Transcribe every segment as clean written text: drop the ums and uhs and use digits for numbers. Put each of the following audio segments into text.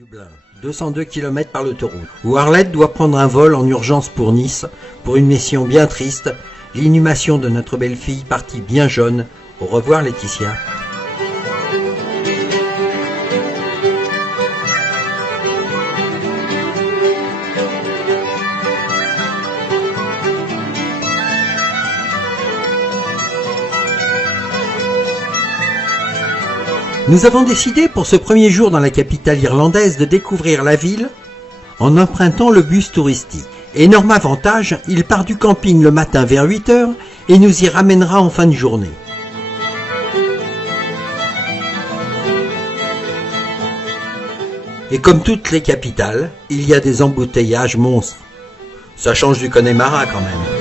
Dublin, 202 km par l'autoroute, où Arlette doit prendre un vol en urgence pour Nice, pour une mission bien triste, l'inhumation de notre belle-fille partie bien jeune. Au revoir Laetitia. Nous avons décidé pour ce premier jour dans la capitale irlandaise de découvrir la ville en empruntant le bus touristique. Énorme avantage, il part du camping le matin vers 8 h et nous y ramènera en fin de journée. Et comme toutes les capitales, il y a des embouteillages monstres. Ça change du Connemara quand même.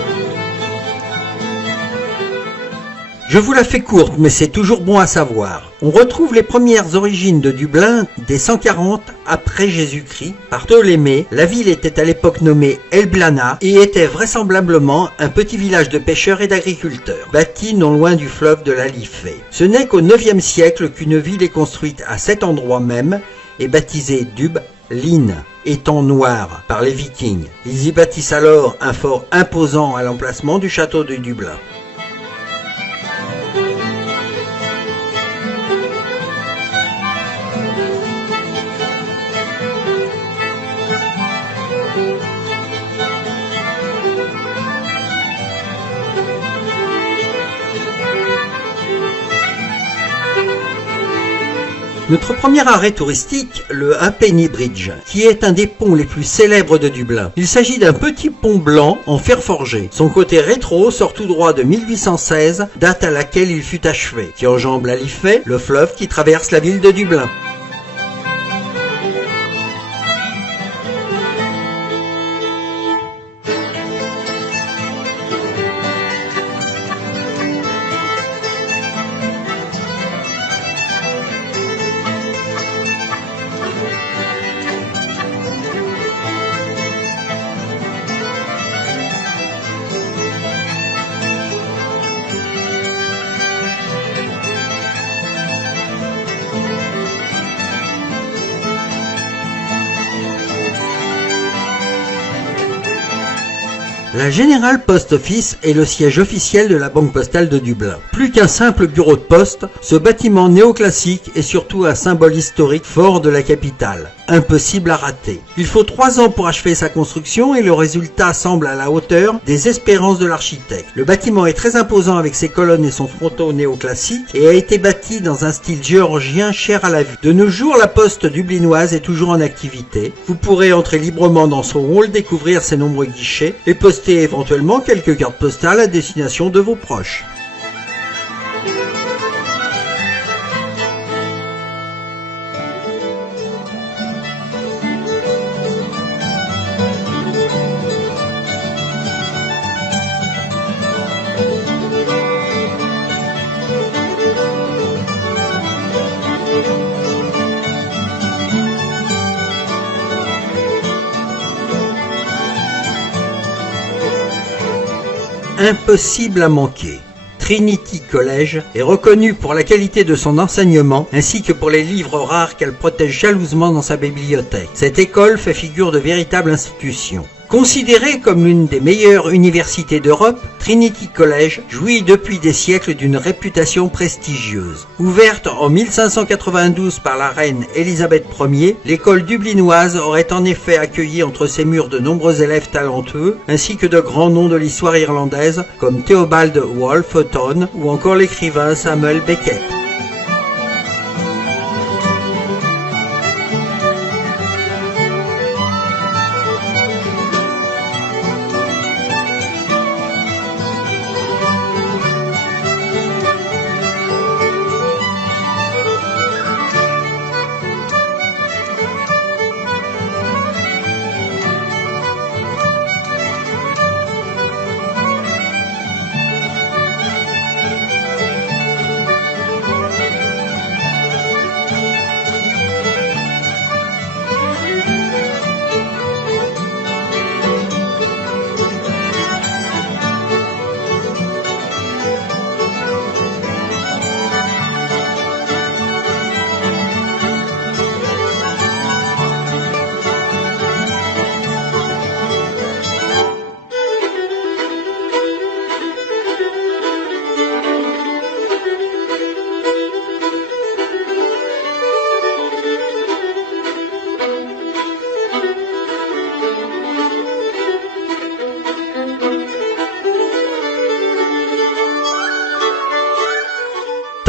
Je vous la fais courte, mais c'est toujours bon à savoir. On retrouve les premières origines de Dublin dès 140 après Jésus-Christ. Par Ptolémée, la ville était à l'époque nommée Elblana et était vraisemblablement un petit village de pêcheurs et d'agriculteurs, bâti non loin du fleuve de la Liffey. Ce n'est qu'au IXe siècle qu'une ville est construite à cet endroit même et baptisée Dub-Lin, étant noir, par les Vikings. Ils y bâtissent alors un fort imposant à l'emplacement du château de Dublin. Notre premier arrêt touristique, le Halfpenny Bridge, qui est un des ponts les plus célèbres de Dublin. Il s'agit d'un petit pont blanc en fer forgé. Son côté rétro sort tout droit de 1816, date à laquelle il fut achevé, qui enjambe la Liffey, le fleuve qui traverse la ville de Dublin. La General Post Office est le siège officiel de la Banque Postale de Dublin. Plus qu'un simple bureau de poste, ce bâtiment néoclassique est surtout un symbole historique fort de la capitale. Impossible à rater. Il faut 3 ans pour achever sa construction et le résultat semble à la hauteur des espérances de l'architecte. Le bâtiment est très imposant avec ses colonnes et son fronton néoclassique et a été bâti dans un style géorgien cher à la vue. De nos jours, la poste dublinoise est toujours en activité. Vous pourrez entrer librement dans son hall, découvrir ses nombreux guichets et poster éventuellement quelques cartes postales à destination de vos proches. Impossible à manquer. Trinity College est reconnue pour la qualité de son enseignement ainsi que pour les livres rares qu'elle protège jalousement dans sa bibliothèque. Cette école fait figure de véritable institution. Considérée comme l'une des meilleures universités d'Europe, Trinity College jouit depuis des siècles d'une réputation prestigieuse. Ouverte en 1592 par la reine Élisabeth Ier, l'école dublinoise aurait en effet accueilli entre ses murs de nombreux élèves talentueux, ainsi que de grands noms de l'histoire irlandaise comme Theobald Wolfe-Tone ou encore l'écrivain Samuel Beckett.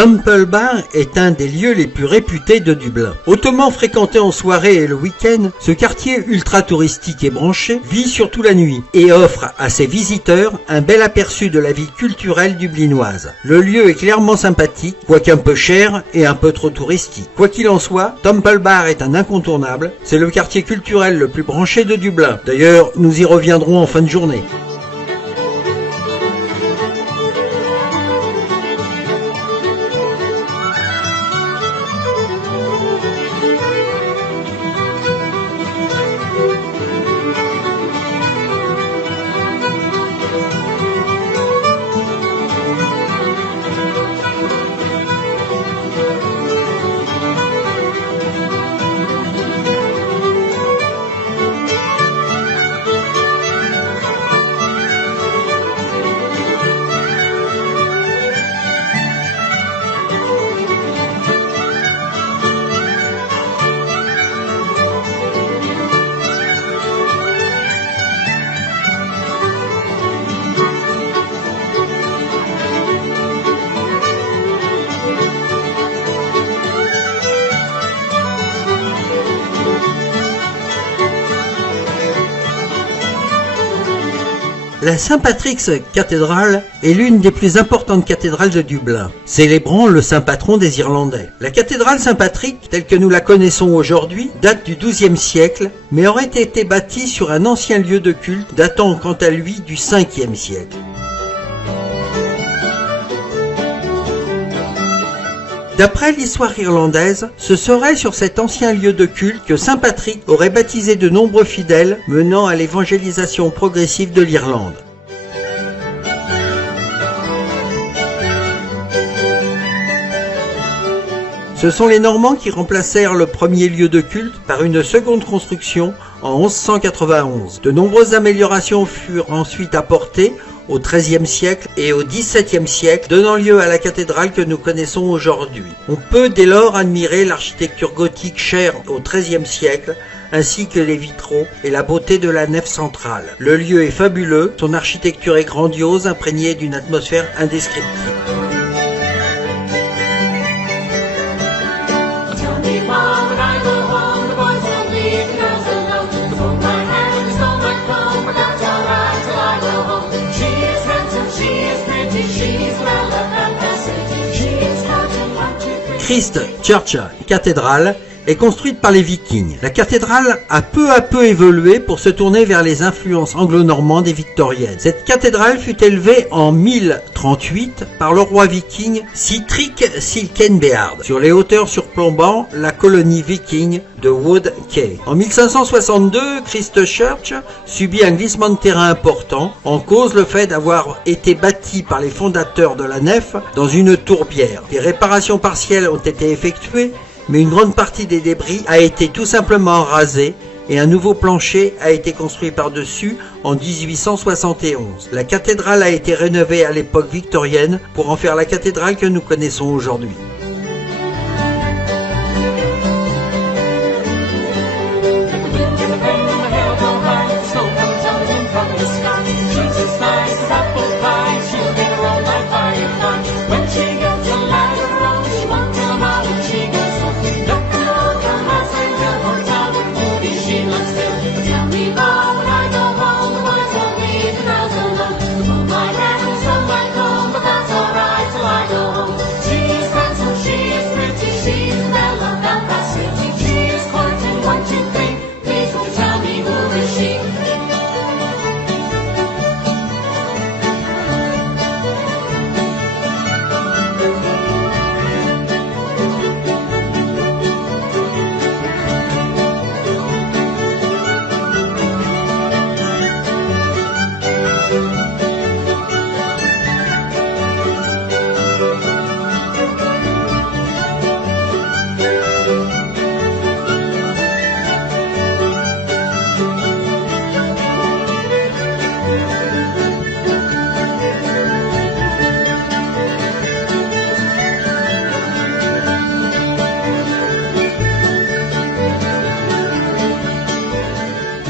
Temple Bar est un des lieux les plus réputés de Dublin. Hautement fréquenté en soirée et le week-end, ce quartier ultra touristique et branché vit surtout la nuit et offre à ses visiteurs un bel aperçu de la vie culturelle dublinoise. Le lieu est clairement sympathique, quoique un peu cher et un peu trop touristique. Quoi qu'il en soit, Temple Bar est un incontournable. C'est le quartier culturel le plus branché de Dublin. D'ailleurs, nous y reviendrons en fin de journée. La St. Patrick's Cathedral est l'une des plus importantes cathédrales de Dublin, célébrant le saint patron des Irlandais. La cathédrale Saint-Patrick, telle que nous la connaissons aujourd'hui, date du XIIe siècle, mais aurait été bâtie sur un ancien lieu de culte datant quant à lui du Ve siècle. D'après l'histoire irlandaise, ce serait sur cet ancien lieu de culte que saint Patrick aurait baptisé de nombreux fidèles, menant à l'évangélisation progressive de l'Irlande. Ce sont les Normands qui remplacèrent le premier lieu de culte par une seconde construction en 1191. De nombreuses améliorations furent ensuite apportées au XIIIe siècle et au XVIIe siècle, donnant lieu à la cathédrale que nous connaissons aujourd'hui. On peut dès lors admirer l'architecture gothique chère au XIIIe siècle, ainsi que les vitraux et la beauté de la nef centrale. Le lieu est fabuleux, son architecture est grandiose, imprégnée d'une atmosphère indescriptible. Christ Church Cathedral est construite par les Vikings. La cathédrale a peu à peu évolué pour se tourner vers les influences anglo-normandes et victoriennes. Cette cathédrale fut élevée en 1038 par le roi viking Sihtric Silkenbeard sur les hauteurs surplombant la colonie viking de Wood Quay. En 1562, Christ Church subit un glissement de terrain important, en cause le fait d'avoir été bâti par les fondateurs de la nef dans une tourbière. Des réparations partielles ont été effectuées, mais une grande partie des débris a été tout simplement rasée et un nouveau plancher a été construit par-dessus en 1871. La cathédrale a été rénovée à l'époque victorienne pour en faire la cathédrale que nous connaissons aujourd'hui.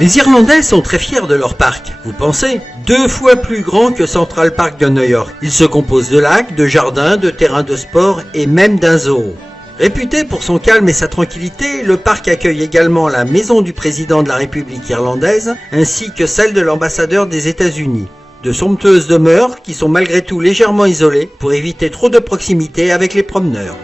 Les Irlandais sont très fiers de leur parc. Vous pensez? 2 fois plus grand que Central Park de New York. Il se compose de lacs, de jardins, de terrains de sport et même d'un zoo. Réputé pour son calme et sa tranquillité, le parc accueille également la maison du président de la République irlandaise ainsi que celle de l'ambassadeur des États-Unis. De somptueuses demeures qui sont malgré tout légèrement isolées pour éviter trop de proximité avec les promeneurs.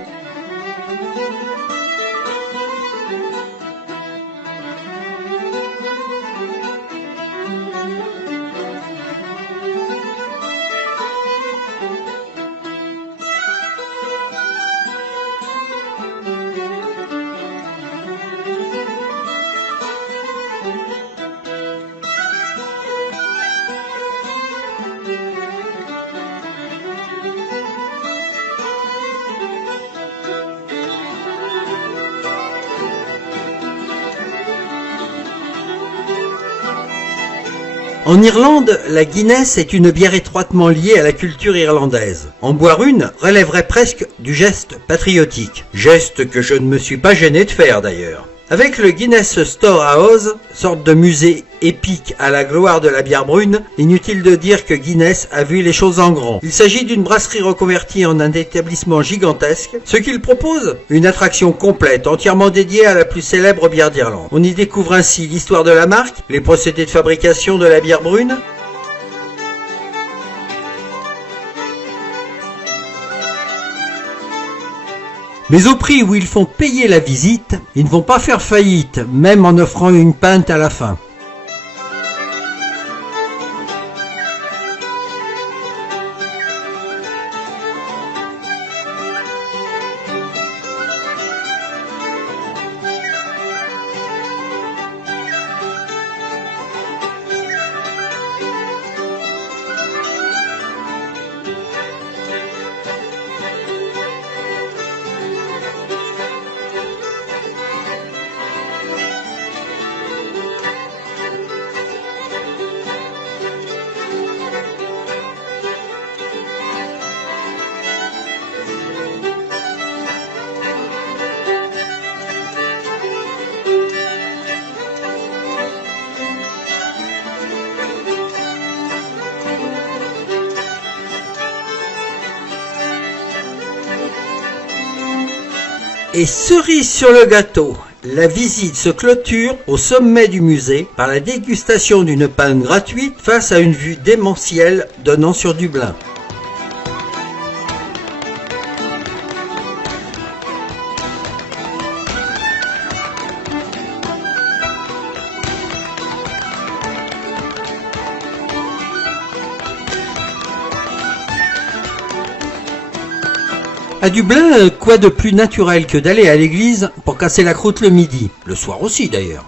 En Irlande, la Guinness est une bière étroitement liée à la culture irlandaise. En boire une relèverait presque du geste patriotique. Geste que je ne me suis pas gêné de faire d'ailleurs. Avec le Guinness Storehouse, sorte de musée épique à la gloire de la bière brune, inutile de dire que Guinness a vu les choses en grand. Il s'agit d'une brasserie reconvertie en un établissement gigantesque. Ce qu'il propose, une attraction complète, entièrement dédiée à la plus célèbre bière d'Irlande. On y découvre ainsi l'histoire de la marque, les procédés de fabrication de la bière brune, mais au prix où ils font payer la visite, ils ne vont pas faire faillite, même en offrant une pinte à la fin. Et cerise sur le gâteau, la visite se clôture au sommet du musée par la dégustation d'une pinte gratuite face à une vue démentielle donnant sur Dublin. À Dublin, quoi de plus naturel que d'aller à l'église pour casser la croûte le midi, le soir aussi d'ailleurs.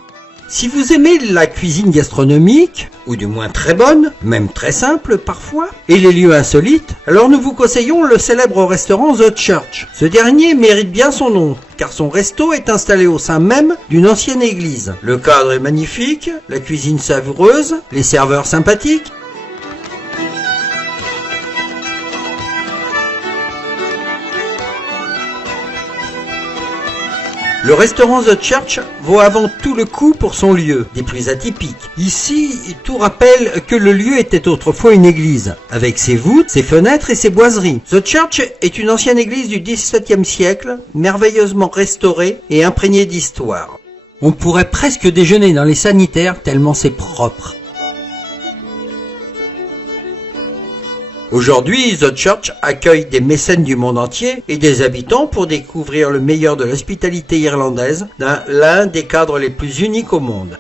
Si vous aimez la cuisine gastronomique, ou du moins très bonne, même très simple parfois, et les lieux insolites, alors nous vous conseillons le célèbre restaurant The Church. Ce dernier mérite bien son nom, car son resto est installé au sein même d'une ancienne église. Le cadre est magnifique, la cuisine savoureuse, les serveurs sympathiques. Le restaurant The Church vaut avant tout le coup pour son lieu, des plus atypiques. Ici, tout rappelle que le lieu était autrefois une église, avec ses voûtes, ses fenêtres et ses boiseries. The Church est une ancienne église du XVIIe siècle, merveilleusement restaurée et imprégnée d'histoire. On pourrait presque déjeuner dans les sanitaires tellement c'est propre. Aujourd'hui, The Church accueille des mécènes du monde entier et des habitants pour découvrir le meilleur de l'hospitalité irlandaise dans l'un des cadres les plus uniques au monde.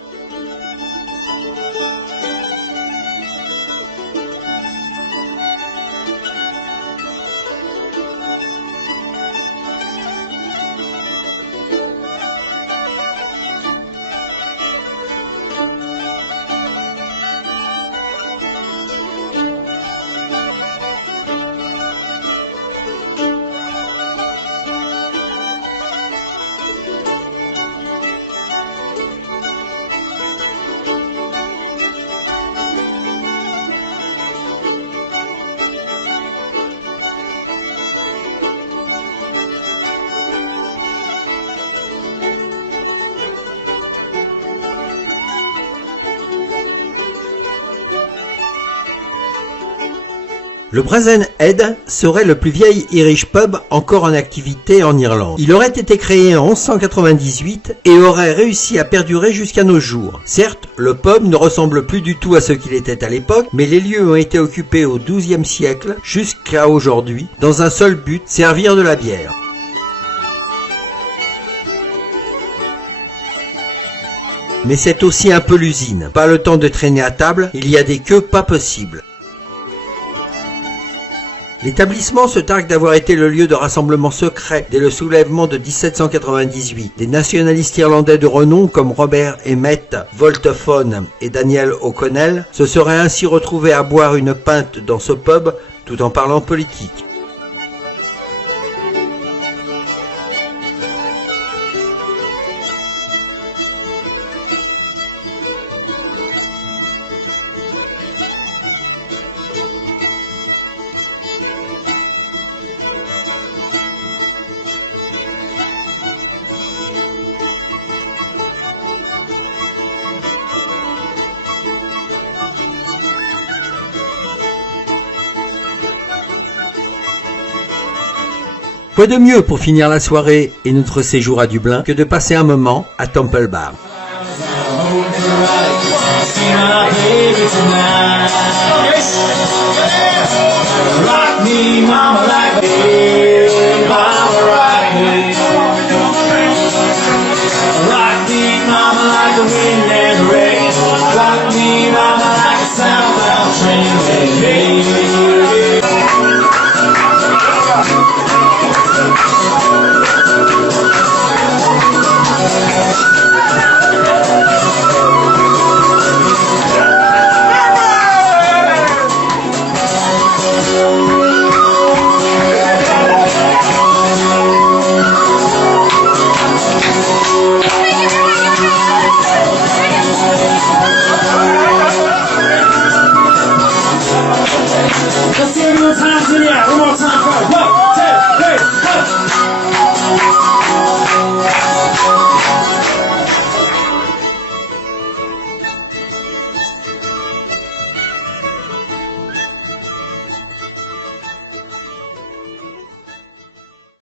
Le Brazen Head serait le plus vieil Irish pub encore en activité en Irlande. Il aurait été créé en 1198 et aurait réussi à perdurer jusqu'à nos jours. Certes, le pub ne ressemble plus du tout à ce qu'il était à l'époque, mais les lieux ont été occupés au XIIe siècle jusqu'à aujourd'hui, dans un seul but, servir de la bière. Mais c'est aussi un peu l'usine. Pas le temps de traîner à table, il y a des queues pas possibles. L'établissement se targue d'avoir été le lieu de rassemblement secret dès le soulèvement de 1798. Des nationalistes irlandais de renom comme Robert Emmet, Voltaphone et Daniel O'Connell se seraient ainsi retrouvés à boire une pinte dans ce pub tout en parlant politique. Quoi de mieux pour finir la soirée et notre séjour à Dublin que de passer un moment à Temple Bar. Rock me, mama, like a sound train.